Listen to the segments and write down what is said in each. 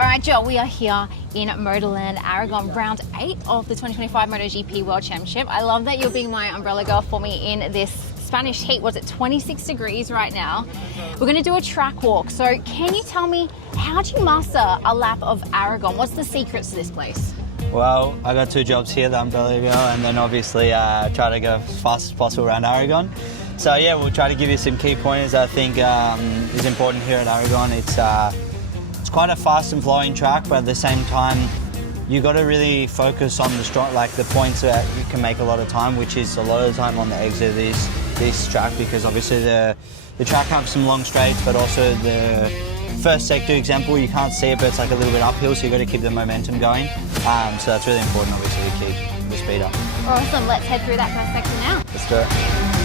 All right, Joel, we are here in Motorland Aragon, round 8 of the 2025 MotoGP World Championship. I love that you're being my umbrella girl for me in this Spanish heat. Was it 26 degrees right now? We're going to do a track walk. So can you tell me, how do you master a lap of Aragon? What's the secrets to this place? Well, I got 2 jobs here, the umbrella girl, and then obviously try to go as fast as possible around Aragon. So yeah, we'll try to give you some key pointers I think is important here at Aragon. It's quite a fast and flowing track, but at the same time, you got to really focus on the points that you can make a lot of time, which is a lot of time on the exit of this track, because obviously the track has some long straights, but also the first sector example, you can't see it, but it's like a little bit uphill, so you got to keep the momentum going. So that's really important, obviously, to keep the speed up. Awesome, let's head through that first sector now. Let's do it.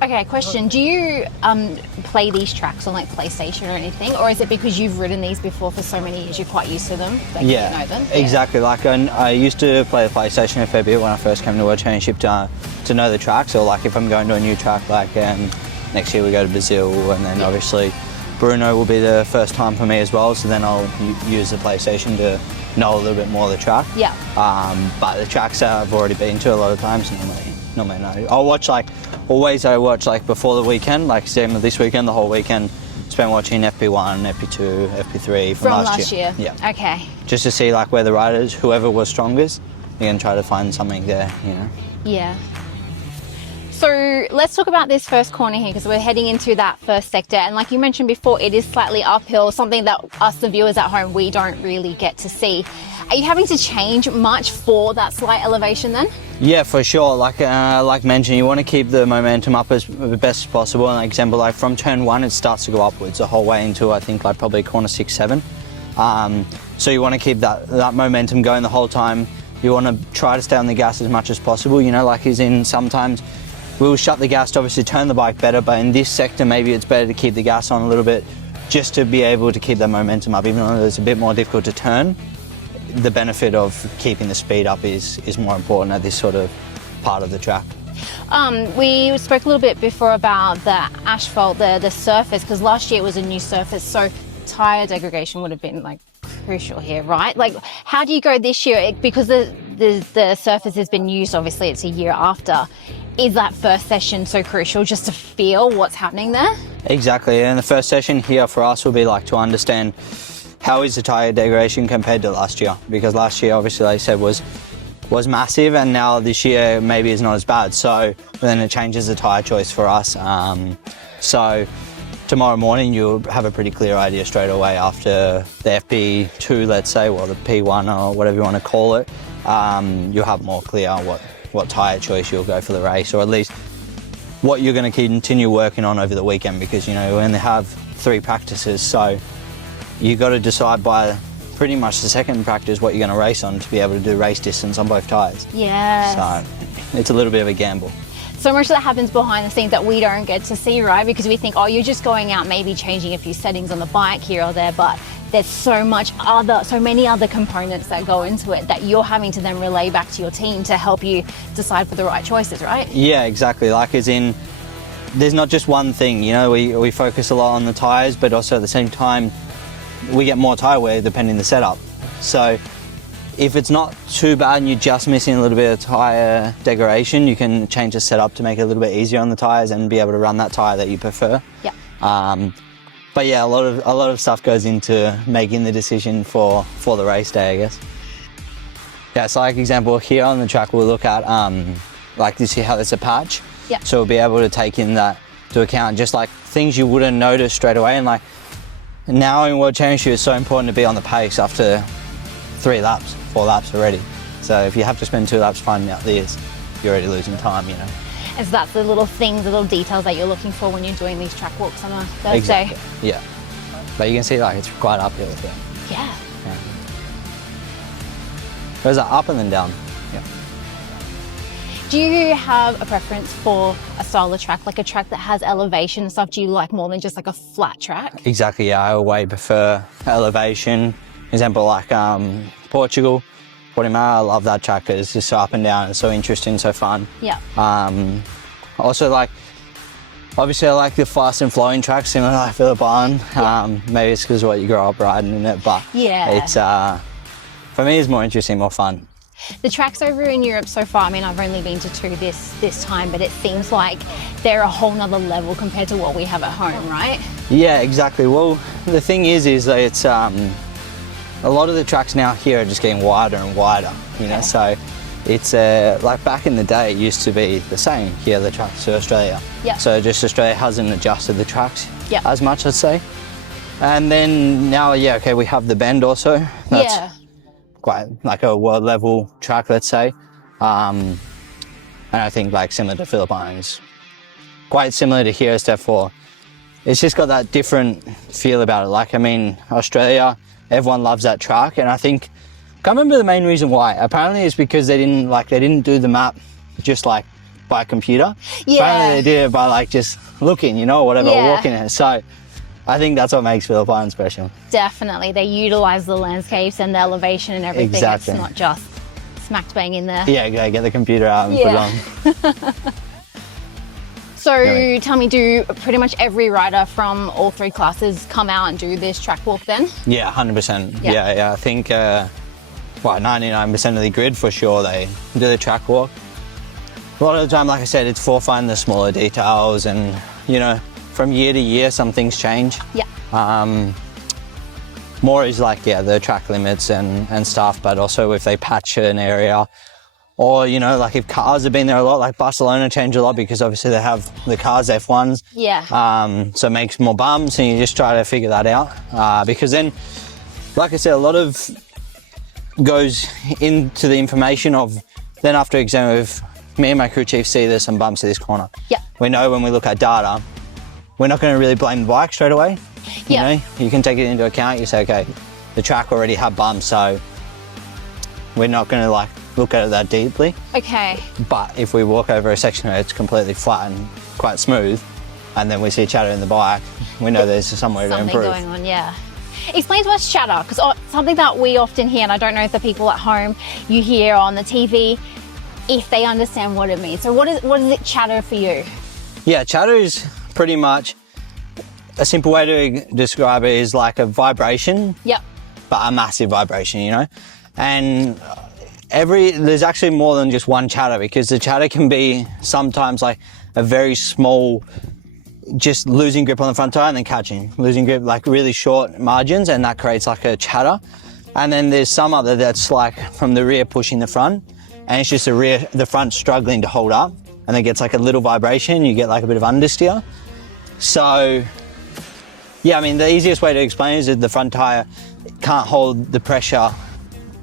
Okay, question, do you play these tracks on like PlayStation or anything, or is it because you've ridden these before for so many years you're quite used to them, that you know them? Yeah, exactly. Like I used to play the PlayStation a fair bit when I first came to World Championship to know the tracks, or like if I'm going to a new track, like next year we go to Brazil, and then obviously Bruno will be the first time for me as well, so then I'll use the PlayStation to know a little bit more of the track. Yeah. But the tracks I've already been to a lot of times, normally no. I'll watch I watch before the weekend, like same with this weekend, the whole weekend spent watching FP1, FP2, FP3 from last year. Yeah. Okay. Just to see like where the riders, whoever was strongest, you can try to find something there, you know. Yeah. So let's talk about this first corner here, because we're heading into that first sector, and like you mentioned before, it is slightly uphill, something that us, the viewers at home, we don't really get to see. Are you having to change much for that slight elevation then? Yeah, for sure. Like mentioned, you want to keep the momentum up as best as possible. An example, like from turn 1, it starts to go upwards the whole way into, I think, like probably corner 6, 7. So you want to keep that momentum going the whole time. You want to try to stay on the gas as much as possible. You know, like as in sometimes we'll shut the gas to obviously turn the bike better, but in this sector maybe it's better to keep the gas on a little bit just to be able to keep that momentum up, even though it's a bit more difficult to turn. The benefit of keeping the speed up is more important at this sort of part of the track. We spoke a little bit before about the asphalt, the surface, because last year it was a new surface, so tyre degradation would have been like crucial here, right? Like, how do you go this year? Because the surface has been used, obviously it's a year after. Is that first session so crucial just to feel what's happening there? Exactly, and the first session here for us will be like to understand how is the tyre degradation compared to last year, because last year obviously like I said was massive, and now this year maybe is not as bad, so then it changes the tyre choice for us. So tomorrow morning you'll have a pretty clear idea straight away after the FP2, let's say, or the P1 or whatever you want to call it. You'll have more clear what tyre choice you'll go for the race, or at least what you're going to continue working on over the weekend, because you know we only have 3 practices, so you got to decide by pretty much the second practice what you're going to race on to be able to do race distance on both tyres. Yes. So it's a little bit of a gamble. So much that happens behind the scenes that we don't get to see, right? Because we think, oh, you're just going out, maybe changing a few settings on the bike here or there, but there's so many other components that go into it that you're having to then relay back to your team to help you decide for the right choices, right? Yeah, exactly. Like as in, there's not just one thing, you know, we focus a lot on the tyres, but also at the same time, we get more tyre wear depending on the setup. So if it's not too bad and you're just missing a little bit of tyre degradation, you can change the setup to make it a little bit easier on the tyres and be able to run that tyre that you prefer. Yeah. But yeah, a lot of stuff goes into making the decision for the race day, I guess. Yeah, so like example here on the track, we'll look at like this here, how there's a patch. Yeah. So we'll be able to take in that to account, just like things you wouldn't notice straight away. And like now in World Championship, it's so important to be on the pace after 4 laps already. So if you have to spend 2 laps finding out this, you're already losing time, you know. And so that's the little things, the little details that you're looking for when you're doing these track walks on a Thursday. Exactly. Yeah. But you can see like it's quite uphill here. Yeah. Goes up and then down. Yeah. Do you have a preference for a style of track, like a track that has elevation and stuff? Do you like more than just like a flat track? Exactly, yeah. I way prefer elevation. Example like Portugal, Portimao, I love that track because it's just so up and down. It's so interesting, so fun. Yeah. Also like obviously I like the fast and flowing tracks similar to Phillip Island. Maybe it's because what you grow up riding in it, but it's for me it's more interesting, more fun. The tracks over in Europe so far, I mean, I've only been to 2 this time, but it seems like they're a whole nother level compared to what we have at home, right? Yeah, exactly. Well, the thing is that it's a lot of the tracks now here are just getting wider and wider, you know, so it's like back in the day, it used to be the same here, the tracks to Australia. Yeah. So just Australia hasn't adjusted the tracks as much, I'd say. And then now, okay, we have the Bend also. That's quite like a world level track, let's say. And I think like similar to Phillip Island, quite similar to here, step 4. It's just got that different feel about it. Like, I mean, Australia, everyone loves that track, and I think, can't remember the main reason why. Apparently it's because they didn't do the map just like by computer. Apparently they did it by like just looking, you know, or whatever, walking it. So I think that's what makes Phillip Island special. Definitely. They utilise the landscapes and the elevation and everything. Exactly. It's not just smack bang in there. Yeah, get the computer out and put it on. So tell me, do pretty much every rider from all 3 classes come out and do this track walk then? Yeah, 100%. Yeah. I think 99% of the grid for sure, they do the track walk. A lot of the time, like I said, it's for fun, the smaller details, and you know, from year to year, some things change. Yeah. More is like, the track limits and stuff, but also if they patch an area, or, you know, like if cars have been there a lot, like Barcelona changed a lot because obviously they have the cars F1s. Yeah. So it makes more bumps, and you just try to figure that out. Because then, like I said, a lot of goes into the information of, then after exam, if me and my crew chief see there's some bumps at this corner. Yeah. We know when we look at data, we're not going to really blame the bike straight away. You know, you can take it into account. You say, okay, the track already had bumps, so we're not going to like look at it that deeply. Okay. But if we walk over a section where it's completely flat and quite smooth, and then we see chatter in the bike, we know there's somewhere to improve. Something going on, Explain to us chatter, because something that we often hear, and I don't know if the people at home you hear on the TV, if they understand what it means. So what is it chatter for you? Yeah, chatter is pretty much, a simple way to describe it is like a vibration. Yep. But a massive vibration, you know? And there's actually more than just one chatter, because the chatter can be sometimes like a very small, just losing grip on the front tire and then catching, losing grip, like really short margins, and that creates like a chatter. And then there's some other that's like from the rear pushing the front, and it's just the front struggling to hold up, and it gets like a little vibration, you get like a bit of understeer. So yeah, I mean, the easiest way to explain is that the front tire can't hold the pressure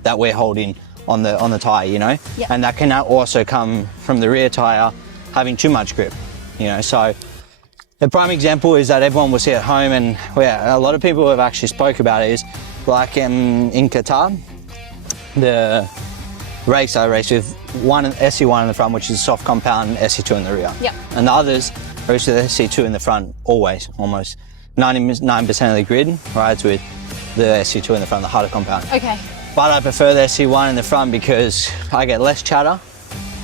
that we're holding on the tire, you know? Yep. And that can also come from the rear tire having too much grip, you know? So the prime example is that everyone will see at home, and a lot of people have actually spoke about it, is like in Qatar, the race I raced with one SC1 in the front, which is a soft compound, and SC2 in the rear. Yep. And the others race with SC2 in the front always, almost. 99% of the grid rides with the SC2 in the front, the harder compound. Okay. But I prefer the SC1 in the front because I get less chatter,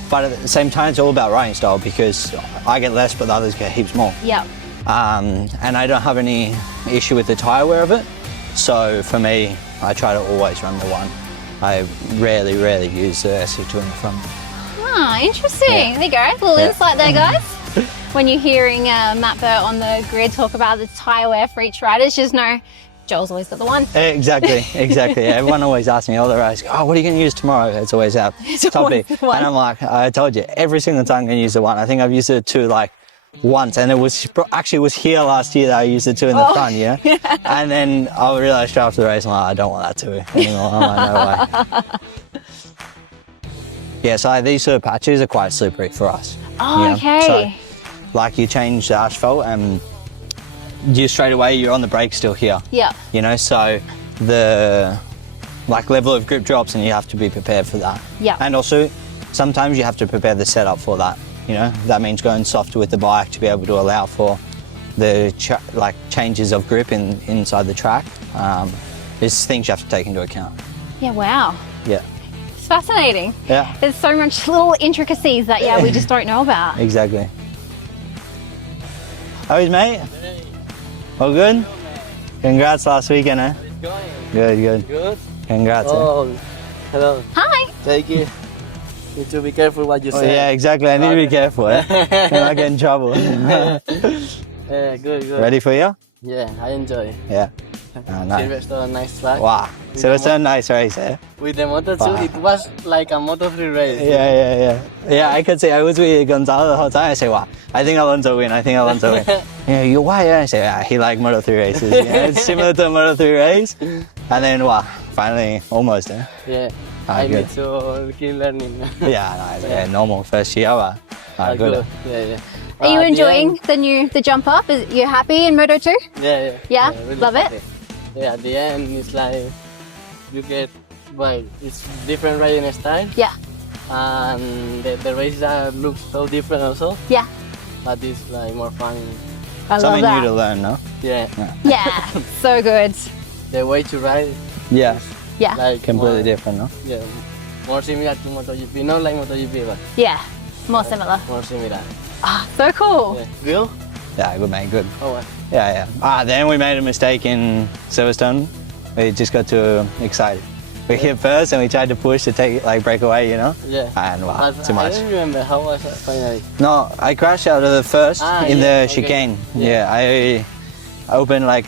but at the same time it's all about riding style, because I get less but the others get heaps more. Yeah. And I don't have any issue with the tyre wear of it, so for me I try to always run the one. I rarely use the SC2 in the front. Ah, interesting. There you go, a little insight there, guys. When you're hearing Matt Burt on the grid talk about the tyre wear for each rider, just know Joel's always got the one. Exactly. Everyone always asks me, all the riders, what are you going to use tomorrow? It's always out. Topic. And I'm like, I told you, every single time I'm going to use the one. I think I've used the 2 like once, and it was here last year that I used the 2 in the front, yeah? And then I realised straight after the race, I'm like, I don't want that 2 anymore. I'm like, no way. Yeah, so these sort of patches are quite slippery for us. Oh, you know? Okay. So, like you change the asphalt and you straight away you're on the brake still here. Yeah. You know, so the level of grip drops, and you have to be prepared for that. Yeah. And also sometimes you have to prepare the setup for that. You know, that means going softer with the bike to be able to allow for the changes of grip inside the track. There's things you have to take into account. Yeah. Wow. Yeah. It's fascinating. Yeah. There's so much little intricacies that we just don't know about. Exactly. How is mate? All good? Congrats last weekend, eh? Good. Good? Congrats. Eh? Oh, hello. Hi. Thank you. Need to be careful what you Oh, say. yeah, exactly. I need to be careful, eh? Can I get in trouble? Yeah, good. Ready for you? Yeah, I enjoy. Yeah. Oh, nice. Silverstone, nice track. Wow. So it's a nice race, eh? With the Moto2, Wow. it was like a Moto3 race. Yeah, I could say I was with Gonzalo the whole time. I say, wow, I think Alonso win. Yeah, you why? I say, yeah, he like Moto3 races. You know, it's similar to a Moto3 race. And then, wow, finally, almost, eh? Yeah. Ah, I good. need to keep learning. Yeah, nice. Yeah, normal first year, but good. Yeah. Are you At the enjoying end- the jump up? Is you happy in Moto2? Yeah. Yeah? Really Love it? happy. Yeah, at the end, it's like you get, well, it's different riding style. Yeah. And the races look so different also, Yeah. but it's like more fun. I love Something that. new to learn, no? Yeah, Yeah. So good. the way to ride, Yeah, Yeah. like completely more, different, no? Yeah, more similar to MotoGP, not like MotoGP, but Yeah. More similar. more similar. Ah, so cool. Yeah. Good? Yeah, good mate, good. Oh, well. Yeah. Then we made a mistake in Silverstone. We just got too excited. We hit first and we tried to push to break away, you know? Yeah. And wow, But too I much. don't remember how was it finally. No, I crashed out of the first in yeah, the okay. chicane. Yeah. Yeah, I opened I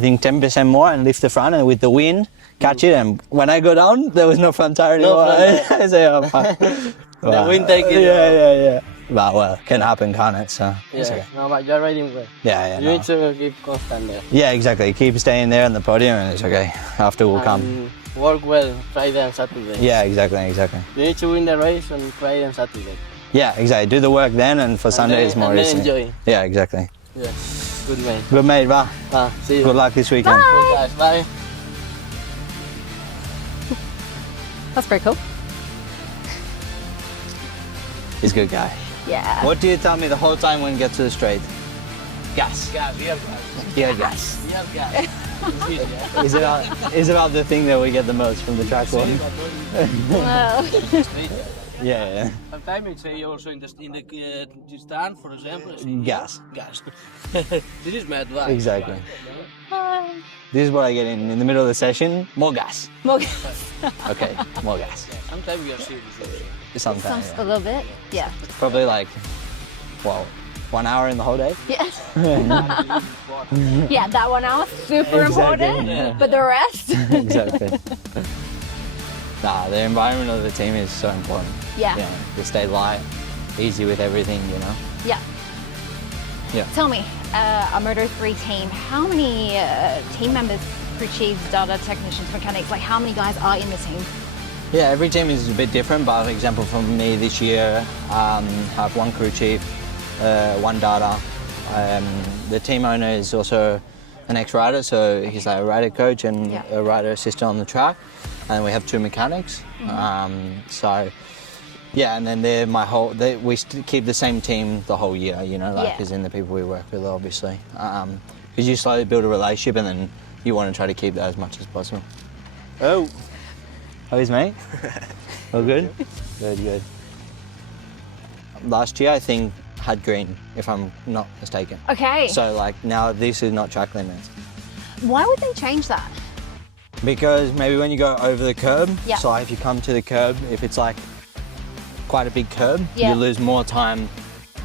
think 10% more and lift the front and with the wind, catch it. And when I go down, there was no front tire No anymore. front I say, oh, fuck. The wind take it. Yeah. But well, can happen, can't it? So it's Yeah, okay. no, but you're riding well. Yeah. You No. need to keep constant there. Yeah, exactly. Keep staying there on the podium and it's okay. After will come. And work well Friday and Saturday. Yeah, exactly. You need to win the race on Friday and Saturday. Yeah, exactly. Do the work then and for Sunday then- it's more and then easy. enjoy. Yeah, exactly. Yeah, good man. Good mate, bye. See you. Good luck this weekend. Cool, guys. Bye. That's pretty cool. He's a good guy. Yeah. What do you tell me the whole time when we get to the straight? Gas. Gas, we have gas. Yeah, gas. We have gas. Is about the thing that we get the most from the track one. Wow. Yeah. Sometimes it's also in the stand, for example. Gas. Gas. This is mad, right? Exactly. This is what I get in the middle of the session. More gas. More Okay, more gas. Sometimes we are serious. Sometimes. a little bit. Yeah. Probably 1 hour in the whole day. Yeah. Yeah, that 1 hour super important, yeah. but the rest. Exactly. Nah, the environment of the team is so important. Yeah. To stay light, easy with everything, you know. Yeah. Yeah. Tell me, a Moto3 team, how many team members, crew chiefs, data technicians, mechanics, like how many guys are in the team? Yeah, every team is a bit different, but for example, for me this year, I have one crew chief, one data. The team owner is also an ex-rider, so he's like a rider coach and a rider assistant on the track. And we have 2 mechanics. Yeah, and then we keep the same team the whole year, you know, as in the people we work with, obviously. Because you slowly build a relationship and then you want to try to keep that as much as possible. Oh. How is mate? All good? Good. Last year, I think, had green, if I'm not mistaken. Okay. So, now this is not track limits. Why would they change that? Because maybe when you go over the curb, Yeah. so if you come to the curb, if it's quite a big curb, you lose more time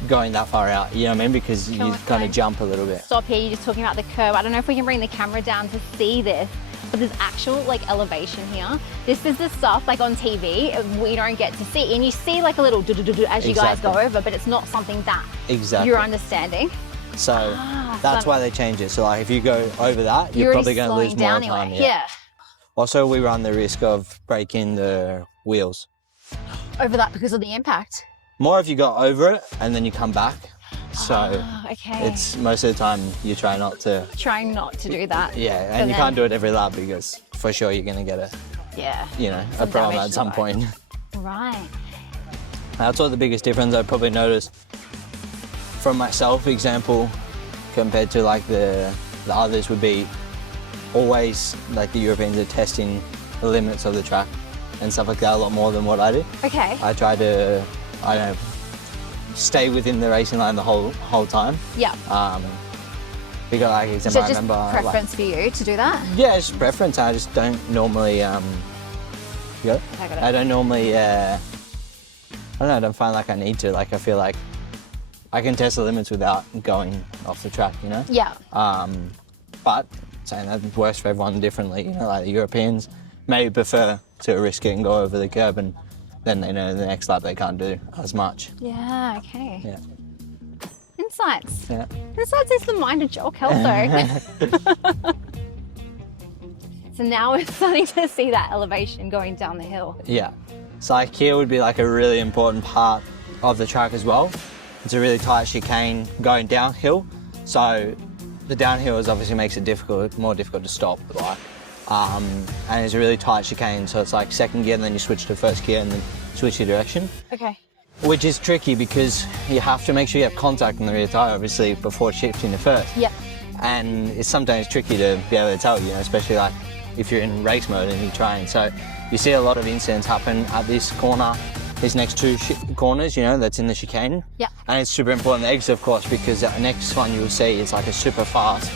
going that far out, you know what I mean? Because you kind of jump a little bit. Stop here, you're just talking about the curb. I don't know if we can bring the camera down to see this, but there's actual elevation here. This is the stuff on TV we don't get to see, and you see a little do-do-do-do as you guys go over, but it's not something that you're understanding. So that's why they change it. So if you go over that, you're probably going to lose more time. Yeah. Also, we run the risk of breaking the wheels. Over that because of the impact. More if you go over it and then you come back. So okay. it's most of the time you try not to. Trying not to do that. Yeah, and you can't do it every lap because for sure you're going to get a problem at some point. Right. That's what the biggest difference I probably noticed from myself, example, compared to the others would be always the Europeans are testing the limits of the track and stuff like that a lot more than what I do. Okay. I try to, stay within the racing line the whole time. Yeah. We got like example. So I just remember preference for you to do that? Yeah, it's just preference. I just don't normally. I don't normally. I don't know. I don't find like I need to. Like I feel like I can test the limits without going off the track. You know. Yeah. But saying that works for everyone differently. You know, like the Europeans maybe prefer to risk it and go over the curb, and then they know the next lap they can't do as much. Yeah, okay. Yeah. Insights. Yeah. Insights is the mind of Joel Kelso. So now we're starting to see that elevation going down the hill. Yeah. So like here would be like a really important part of the track as well. It's a really tight chicane going downhill. So the downhill is obviously makes it more difficult to stop. Like, and it's a really tight chicane. So it's like second gear and then you switch to first gear and then switch your direction. Okay. Which is tricky because you have to make sure you have contact in the rear tyre obviously before shifting to first. Yep. And it's sometimes tricky to be able to tell, you know, especially like if you're in race mode and you're trying. So you see a lot of incidents happen at this corner, these next two corners, you know, that's in the chicane. Yeah. And it's super important, the exit, of course, because the next one you will see is like a super fast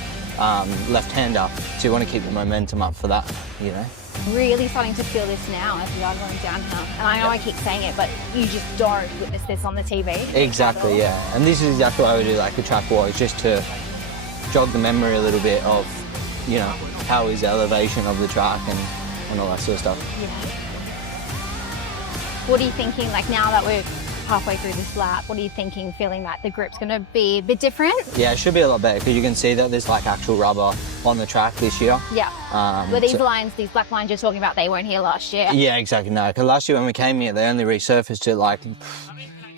left-hander. So you want to keep the momentum up for that, you know. Really starting to feel this now as we are going downhill. And I know I keep saying it, but you just don't witness this on the TV. Exactly, yeah. And this is exactly why we do like a track walk, just to jog the memory a little bit of, you know, how is the elevation of the track and all that sort of stuff. Yeah. What are you thinking, like now that we're halfway through this lap, what are you thinking, feeling that the grip's going to be a bit different? Yeah, it should be a lot better because you can see that there's like actual rubber on the track this year. Yeah. But these lines, these black lines you're talking about, they weren't here last year. Yeah, exactly. No, because last year when we came here, they only resurfaced it like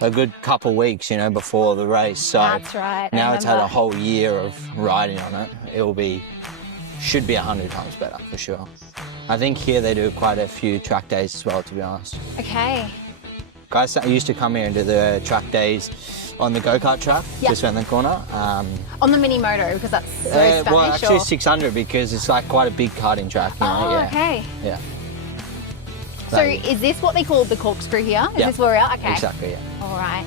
a good couple of weeks, you know, before the race. So that's right. Now it's had a whole year of riding on it. Should be 100 times better for sure. I think here they do quite a few track days as well, to be honest. Okay. Guys that used to come here and do the track days on the go-kart track, just around the corner. On the mini moto, because that's very Spanish? Well, actually 600 because it's like quite a big karting track. You know? Oh, okay. Yeah. So is this what they call the corkscrew here? Is this where we're at? Okay. Exactly, yeah. All right.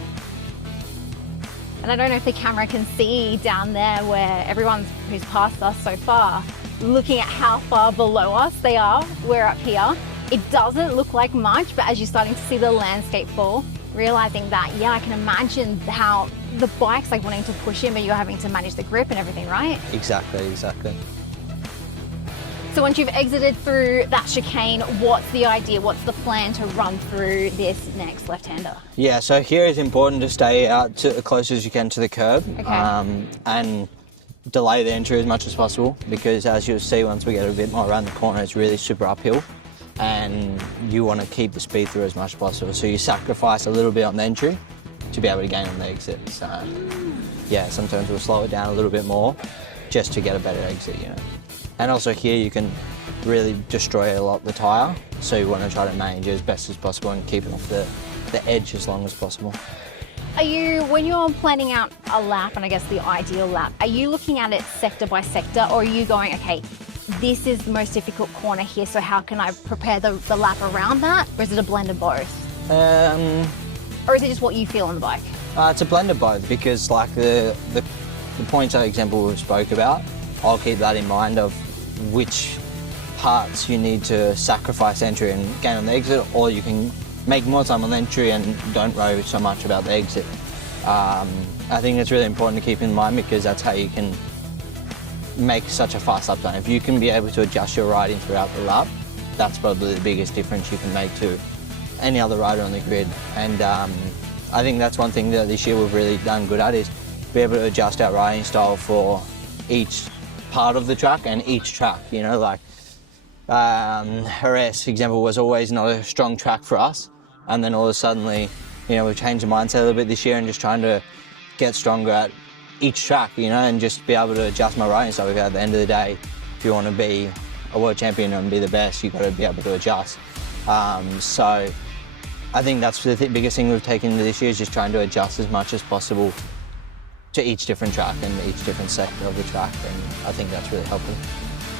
And I don't know if the camera can see down there where everyone who's passed us so far, looking at how far below us they are, we're up here. It doesn't look like much, but as you're starting to see the landscape fall, realizing that, yeah, I can imagine how the bike's like wanting to push in, but you're having to manage the grip and everything, right? Exactly. So once you've exited through that chicane, what's the idea? What's the plan to run through this next left-hander? Yeah, so here it's important to stay out to as close as you can to the curb. Okay. And delay the entry as much as possible because as you'll see once we get a bit more around the corner, it's really super uphill and you want to keep the speed through as much as possible. So you sacrifice a little bit on the entry to be able to gain on the exit. So yeah, sometimes we'll slow it down a little bit more just to get a better exit, you know. And also here you can really destroy a lot of the tyre, so you want to try to manage it as best as possible and keep it off the edge as long as possible. Are you, when you're planning out a lap, and I guess the ideal lap, are you looking at it sector by sector, or are you going, okay, this is the most difficult corner here, so how can I prepare the lap around that? Or is it a blend of both? Or is it just what you feel on the bike? It's a blend of both because like the points example we spoke about, I'll keep that in mind of which parts you need to sacrifice entry and gain on the exit, or you can make more time on the entry and don't worry so much about the exit. I think it's really important to keep in mind because that's how you can make such a fast lap time. If you can be able to adjust your riding throughout the lap, that's probably the biggest difference you can make to any other rider on the grid. And I think that's one thing that this year we've really done good at is be able to adjust our riding style for each part of the track and each track, you know, like Jerez, for example, was always not a strong track for us. And then all of a sudden, you know, we've changed the mindset a little bit this year and just trying to get stronger at each track, you know, and just be able to adjust my riding style. At the end of the day, if you want to be a world champion and be the best, you've got to be able to adjust. So I think that's the biggest thing we've taken into this year is just trying to adjust as much as possible to each different track and each different sector of the track, and I think that's really helpful.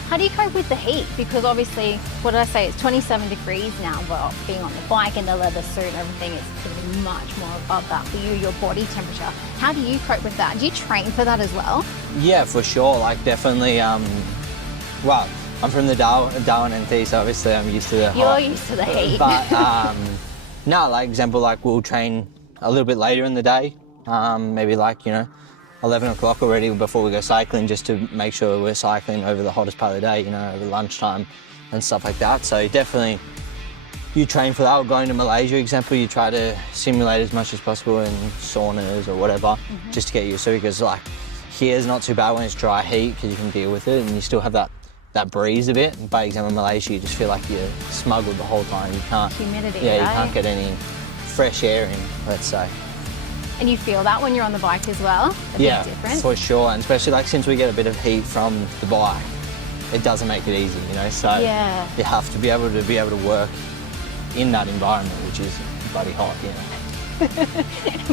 How do you cope with the heat? Because obviously, what did I say? It's 27 degrees now, but being on the bike and the leather suit and everything, it's going to be much more above that for you, your body temperature. How do you cope with that? Do you train for that as well? Yeah, for sure. Like definitely. Well, I'm from the Darwin NT, so obviously I'm used to the hot. You're used to the heat. But no, like example, like we'll train a little bit later in the day, maybe like 11 o'clock already before we go cycling, just to make sure we're cycling over the hottest part of the day, over lunchtime and stuff like that. So definitely you train for that. Or going to Malaysia, example, you try to simulate as much as possible in saunas or whatever, just to get used to it, because like here's not too bad when it's dry heat because you can deal with it and you still have that breeze a bit. By example, in Malaysia, you just feel like you're smuggled the whole time. You can't, humidity, yeah, right? you can't get any fresh air in, let's say. And you feel that when you're on the bike as well? A big difference? For sure, and especially like since we get a bit of heat from the bike, it doesn't make it easy, so you have to be able to work in that environment, which is bloody hot,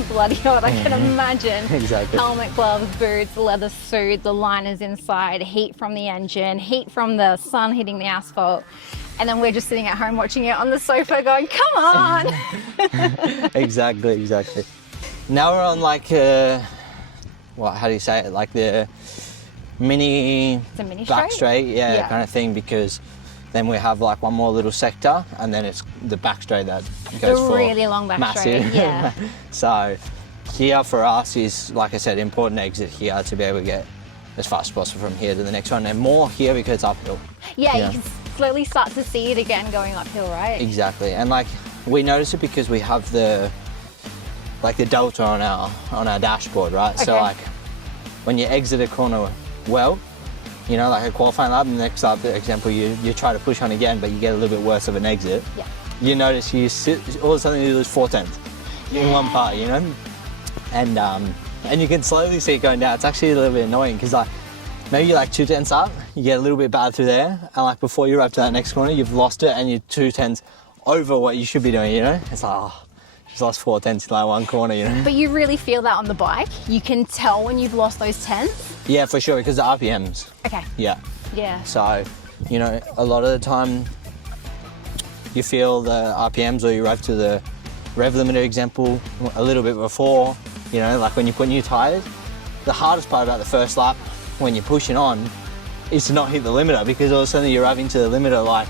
Bloody hot, I can imagine. Exactly. Helmet, gloves, boots, leather suit, the liners inside, heat from the engine, heat from the sun hitting the asphalt. And then we're just sitting at home watching it on the sofa going, come on! Exactly. Now we're on like, how do you say it? Like the mini back straight, kind of thing, because then we have like one more little sector and then it's the back straight that goes for really long back massive. straight, yeah. So here for us is, like I said, important exit here to be able to get as fast as possible from here to the next one, and more here because it's uphill. Yeah, you can slowly start to see it again going uphill, right? Exactly, and like we notice it because we have the delta on our dashboard, right? Okay. So like when you exit a corner well, like a qualifying lap, and the next lap, for example, you try to push on again, but you get a little bit worse of an exit. Yeah. You notice all of a sudden you lose 4/10 in one part, and you can slowly see it going down. It's actually a little bit annoying because like maybe you're like 2/10 up, you get a little bit bad through there, and like before you arrive to that next corner, you've lost it and you're 2/10 over what you should be doing. It's like, just lost 4/10 in like one corner. But you really feel that on the bike? You can tell when you've lost those tenths? Yeah, for sure, because the RPMs. Okay. Yeah. So, a lot of the time you feel the RPMs, or you arrive to the rev limiter example a little bit before, like when you put new tyres. The hardest part about the first lap when you're pushing on is to not hit the limiter, because all of a sudden you're arriving to the limiter like,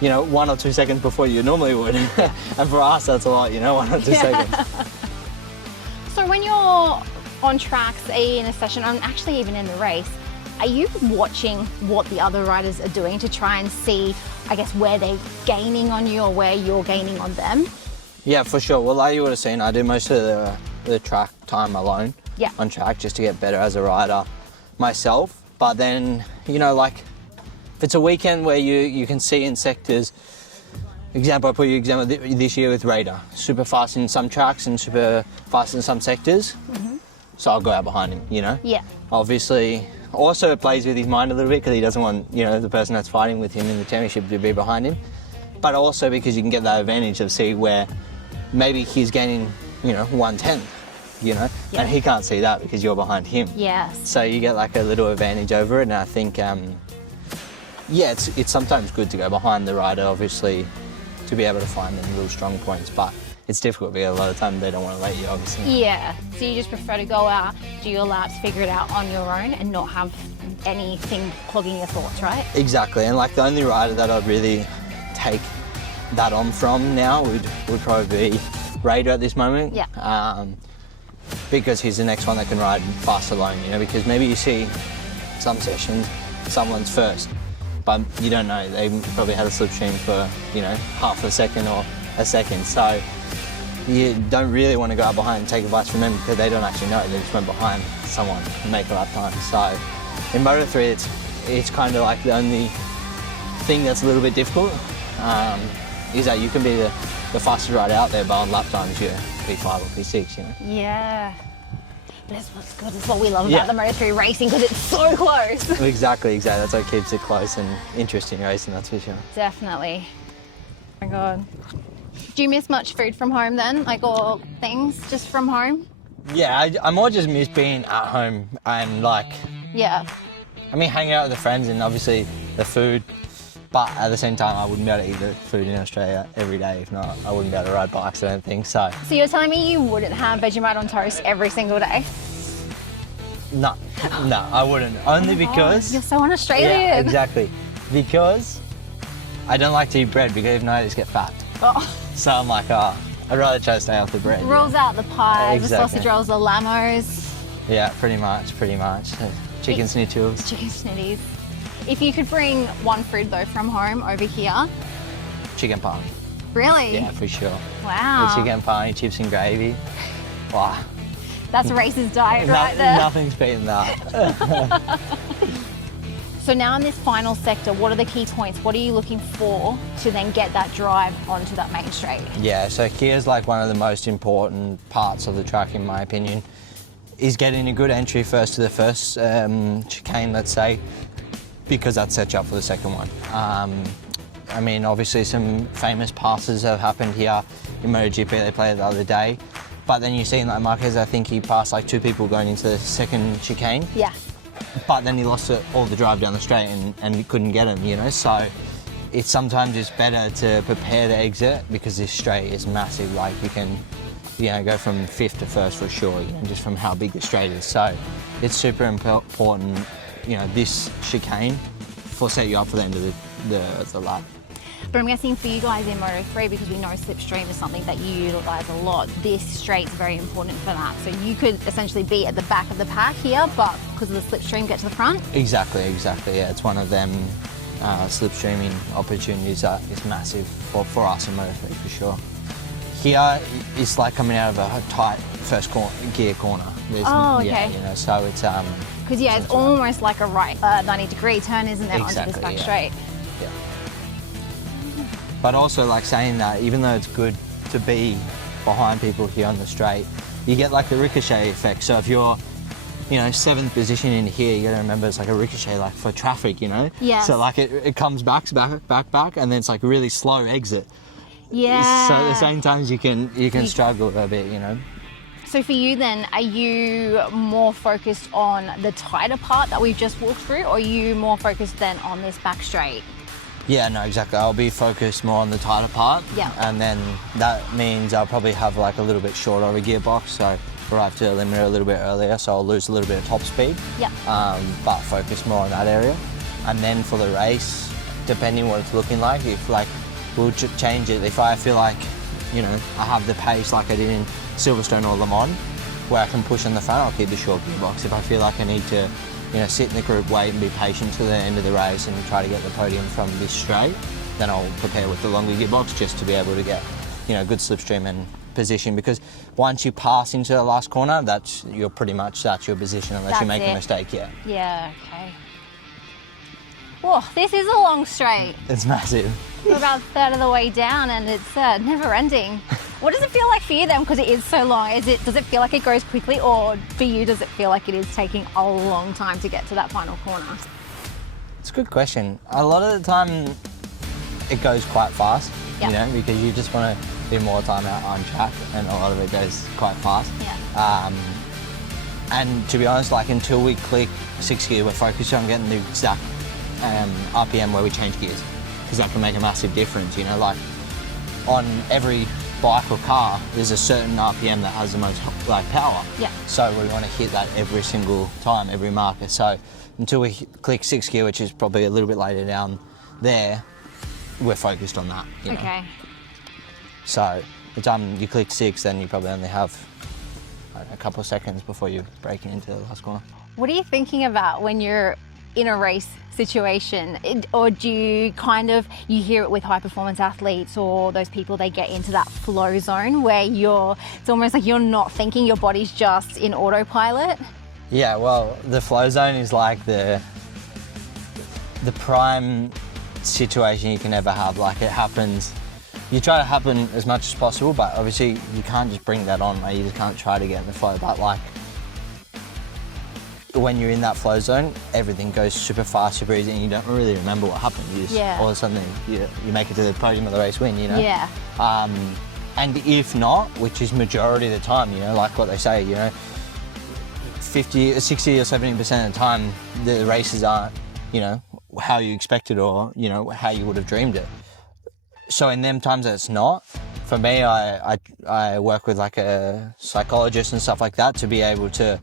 1 or 2 seconds before you normally would. And for us, that's a lot, 1 or 2 seconds. So when you're on track, say in a session, and actually even in the race, are you watching what the other riders are doing to try and see, I guess, where they're gaining on you or where you're gaining on them? Yeah, for sure. Well, like you would have seen, I do most of the track time alone on track, just to get better as a rider myself. But then, like, if it's a weekend where you can see in sectors, example, I put you example this year with Raider, super fast in some tracks and super fast in some sectors. So I'll go out behind him, Yeah. Obviously, also it plays with his mind a little bit because he doesn't want, the person that's fighting with him in the championship to be behind him. But also because you can get that advantage of see where maybe he's gaining, 1/10, and he can't see that because you're behind him. Yes. So you get like a little advantage over it, and I think, it's sometimes good to go behind the rider, obviously, to be able to find them little strong points, but it's difficult because a lot of times they don't want to let you, obviously. Yeah, so you just prefer to go out, do your laps, figure it out on your own and not have anything clogging your thoughts, right? Exactly, and like the only rider that I'd really take that on from now would probably be Raider at this moment. Yeah. Because he's the next one that can ride fast alone, because maybe you see some sessions, someone's first, but you don't know, they probably had a slipstream for, half a second or a second, so you don't really want to go out behind and take advice from them because they don't actually know, they just went behind someone and make a lap time. So in Moto3, it's kind of like the only thing that's a little bit difficult, is that you can be the fastest rider out there, but on lap times you're P5 or P6, Yeah. But that's what's good, it's what we love about the Moto3 racing, because it's so close. Exactly, that's what keeps it close and interesting racing, that's for sure. Definitely. Oh my God. Do you miss much food from home then? Like, or things just from home? Yeah, I more just miss being at home and like, Yeah. hanging out with the friends, and obviously the food. But at the same time, I wouldn't be able to eat the food in Australia every day. If not, I wouldn't be able to ride bikes, I don't think. So you're telling me you wouldn't have Vegemite on toast every single day? no, I wouldn't. Only because... You're so un-Australian. Yeah, exactly. Because I don't like to eat bread because if not, I just get fat. Oh. So I'm like, I'd rather try to stay off the bread. Rolls out the pies, Exactly. the sausage rolls, the lamos. Yeah, pretty much. Chicken schnitzels. Chicken schnitties. If you could bring one food though from home over here. Chicken parm. Really? Yeah, for sure. Wow. The chicken parm, chips and gravy. Wow. That's racist diet right there. Nothing's beating that. So now in this final sector, what are the key points? What are you looking for to then get that drive onto that main straight? Yeah, so here's like one of the most important parts of the track in my opinion, is getting a good entry first to the first chicane, let's say, because that sets you up for the second one. I mean, obviously some famous passes have happened here in MotoGP, they played the other day, but then you see like Marquez, I think he passed like 2 people going into the second chicane. Yeah. But then he lost all the drive down the straight and he couldn't get him, you know? So it's sometimes it's better to prepare the exit because this straight is massive. Like you can, you know, go from 5th to 1st for sure, you know, just from how big the straight is. So it's super important, you know, this chicane will set you up for the end of the lap. But I'm guessing for you guys in Moto3, because we know slipstream is something that you utilise a lot, this straight's very important for that. So you could essentially be at the back of the pack here, but because of the slipstream, get to the front? Exactly, yeah. It's one of them slipstreaming opportunities that is massive for us in Moto3 for sure. Here, it's like coming out of a tight first gear corner. Oh, okay. Yeah, you know, so it's... Because yeah, it's almost like a right 90-degree turn, isn't it, onto this back straight? Yeah. But also, like saying that, even though it's good to be behind people here on the straight, you get like the ricochet effect. So if you're, you know, 7th position in here, you gotta remember it's like a ricochet, like for traffic, you know? Yeah. So like it comes back, and then it's like a really slow exit. Yeah. So at the same times you can struggle a bit, you know? So for you then, are you more focused on the tighter part that we've just walked through, or are you more focused then on this back straight? Yeah, no, exactly. I'll be focused more on the tighter part. Yeah. And then that means I'll probably have like a little bit shorter of a gearbox, so arrive to the limiter a little bit earlier, so I'll lose a little bit of top speed. Yeah. But focus more on that area. And then for the race, depending what it's looking like, if like, we'll change it. If I feel like, you know, I have the pace like I did in Silverstone or Le Mans, where I can push on the front, I'll keep the short gearbox. If I feel like I need to, you know, sit in the group, wait and be patient to the end of the race and try to get the podium from this straight, then I'll prepare with the longer gearbox just to be able to get, you know, good slipstream and position. Because once you pass into the last corner, that's your position unless you make a mistake. Yeah. Yeah. Okay. Whoa, this is a long straight. It's massive. We're about a third of the way down, and it's never ending. What does it feel like for you then? Because it is so long. Does it feel like it goes quickly, or for you, does it feel like it is taking a long time to get to that final corner? It's a good question. A lot of the time, it goes quite fast. Yep. You know, because you just want to be more time out on track, and a lot of it goes quite fast. Yeah. And to be honest, like until we click 6th gear, we're focused on getting the exact RPM where we change gears, because that can make a massive difference. You know, like on every bike or car, there's a certain RPM that has the most like power. Yeah. So we want to hit that every single time, every marker. So until we click 6th gear, which is probably a little bit later down there, we're focused on that. You know? Okay. So the time you click 6, then you probably only have a couple of seconds before you're breaking into the last corner. What are you thinking about when you're in a race situation? Or do you you hear it with high performance athletes or those people, they get into that flow zone where it's almost like you're not thinking, your body's just in autopilot? Yeah, well, the flow zone is like the prime situation you can ever have. Like it happens, you try to happen as much as possible, but obviously you can't just bring that on, like you just can't try to get in the flow. But like when you're in that flow zone, everything goes super fast, super easy, and you don't really remember what happened. You just, all of a sudden you make it to the podium of the race win, you know? Yeah. And if not, which is majority of the time, you know, like what they say, you know, 50, 60 or 70% of the time, the races aren't, you know, how you expected or, you know, how you would have dreamed it. So in them times that it's not, for me, I work with like a psychologist and stuff like that to be able to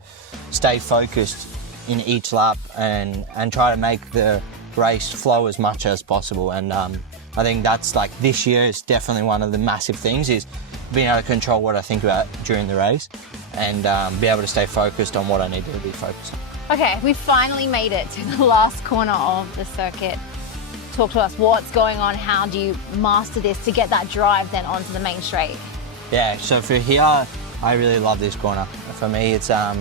stay focused in each lap and try to make the race flow as much as possible. And I think that's like this year is definitely one of the massive things is being able to control what I think about during the race and be able to stay focused on what I need to be focused on. Okay, we finally made it to the last corner of the circuit. Talk to us, what's going on? How do you master this to get that drive then onto the main straight? Yeah, so for here, I really love this corner. For me, it's a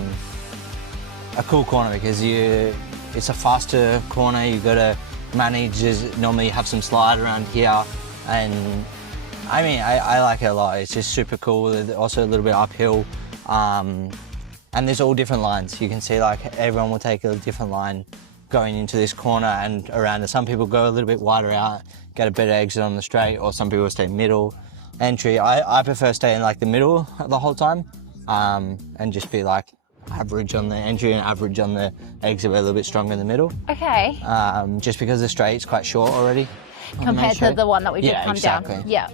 cool corner because it's a faster corner. You've got to manage, normally you have some slide around here. And I mean, I like it a lot. It's just super cool. Also a little bit uphill. And there's all different lines. You can see like everyone will take a different line going into this corner and around it. Some people go a little bit wider out, get a better exit on the straight, or some people stay middle entry. I prefer staying like the middle the whole time and just be like average on the entry and average on the exit. We're a little bit stronger in the middle. Okay. Just because the straight's quite short already. Compared to the one that we just come exactly. down. Yeah.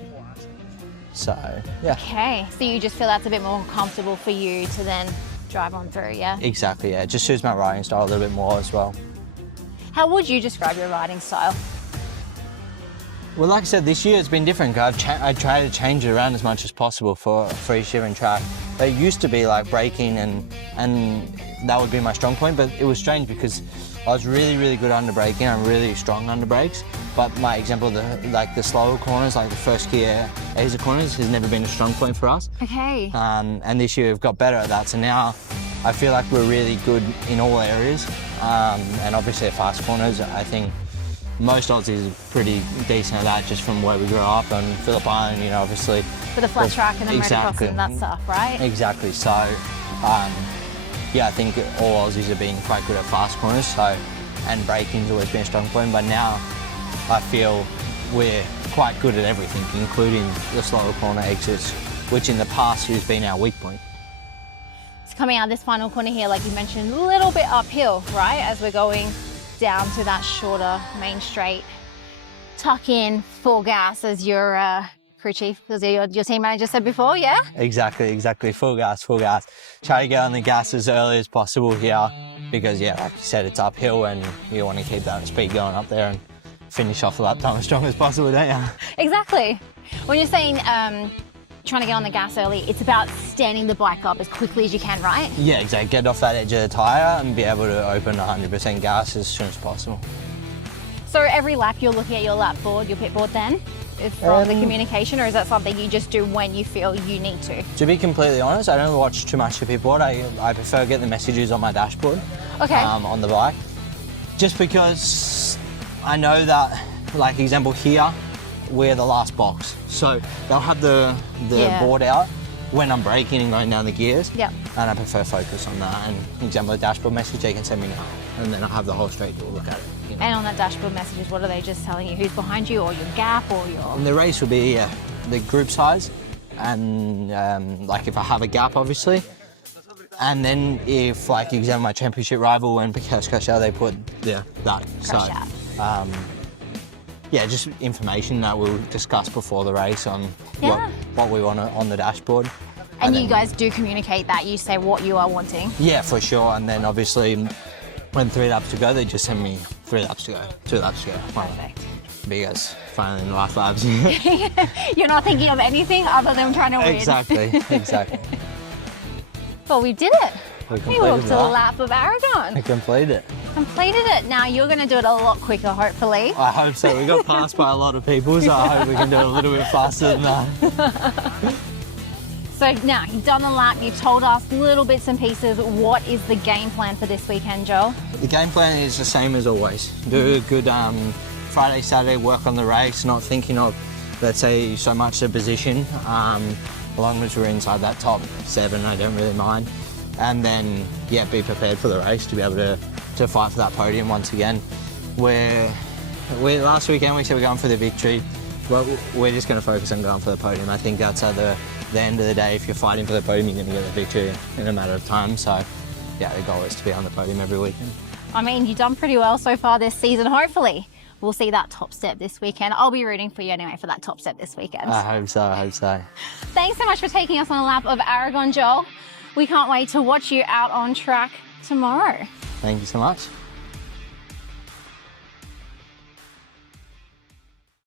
So, yeah. Okay, so you just feel that's a bit more comfortable for you to then drive on through, yeah? Exactly, yeah. It just suits my riding style a little bit more as well. How would you describe your riding style? Well, like I said, this year it's been different. I try to change it around as much as possible for each different track. But it used to be like braking and that would be my strong point, but it was strange because I was really, really good under braking. I'm really strong under brakes. But my example, the slower corners, like the first gear exit corners, has never been a strong point for us. Okay. And this year we've got better at that. So now I feel like we're really good in all areas. And obviously at fast corners, I think most Aussies are pretty decent at that just from where we grew up and Phillip Island, you know, obviously. With the flat track and the motocross and that stuff, right? Exactly. So, yeah, I think all Aussies have been quite good at fast corners. So, and braking's always been a strong point, but now I feel we're quite good at everything, including the slower corner exits, which in the past has been our weak point. It's coming out this final corner here, like you mentioned, a little bit uphill, right? As we're going down to that shorter main straight. Tuck in, full gas as your crew chief, as your team manager said before, yeah? Exactly, full gas. Try to get on the gas as early as possible here because, yeah, like you said, it's uphill and you want to keep that speed going up there and finish off the lap time as strong as possible, don't you? Exactly. When you're saying trying to get on the gas early, it's about standing the bike up as quickly as you can, right? Yeah, exactly. Get off that edge of the tyre and be able to open 100% gas as soon as possible. So every lap you're looking at your lap board, your pit board then? From the communication, or is that something you just do when you feel you need to? To be completely honest, I don't watch too much of pit board. I prefer to get the messages on my dashboard. Okay. On the bike. Just because I know that, like example here, we're the last box. So they'll have the board out when I'm braking and going down the gears. Yep. And I prefer focus on that. And example, the dashboard message, they can send me now. And then I have the whole straight to look at it. You know? And on that dashboard messages, what are they just telling you? Who's behind you or your gap or your... And the race will be the group size and like if I have a gap, obviously. And then if, like, example, my championship rival when Piquet's crashed out, they put that. Crash out. Yeah, just information that we'll discuss before the race on what we want on the dashboard. And you guys do communicate that, you say what you are wanting? Yeah, for sure. And then obviously when 3 laps to go, they just send me 3 laps to go, 2 laps to go. Perfect. Because finally in the last laps. You're not thinking of anything other than trying to win. Exactly. Well, we did it. We walked a lap of Aragon. We completed it. Now you're going to do it a lot quicker, hopefully. I hope so. We got passed by a lot of people, so I hope we can do it a little bit faster than that. So now you've done the lap, you've told us little bits and pieces. What is the game plan for this weekend, Joel? The game plan is the same as always. Do a good Friday, Saturday, work on the race, not thinking of, let's say, so much the position. As long as we're inside that top 7, I don't really mind. And then, yeah, be prepared for the race to be able to fight for that podium once again. Last weekend we said we're going for the victory. Well, we're just going to focus on going for the podium. I think that's at the end of the day, if you're fighting for the podium, you're going to get the victory in a matter of time. So, yeah, the goal is to be on the podium every weekend. I mean, you've done pretty well so far this season. Hopefully, we'll see that top step this weekend. I'll be rooting for you anyway for that top step this weekend. I hope so, I hope so. Thanks so much for taking us on a lap of Aragon, Joel. We can't wait to watch you out on track tomorrow. Thank you so much.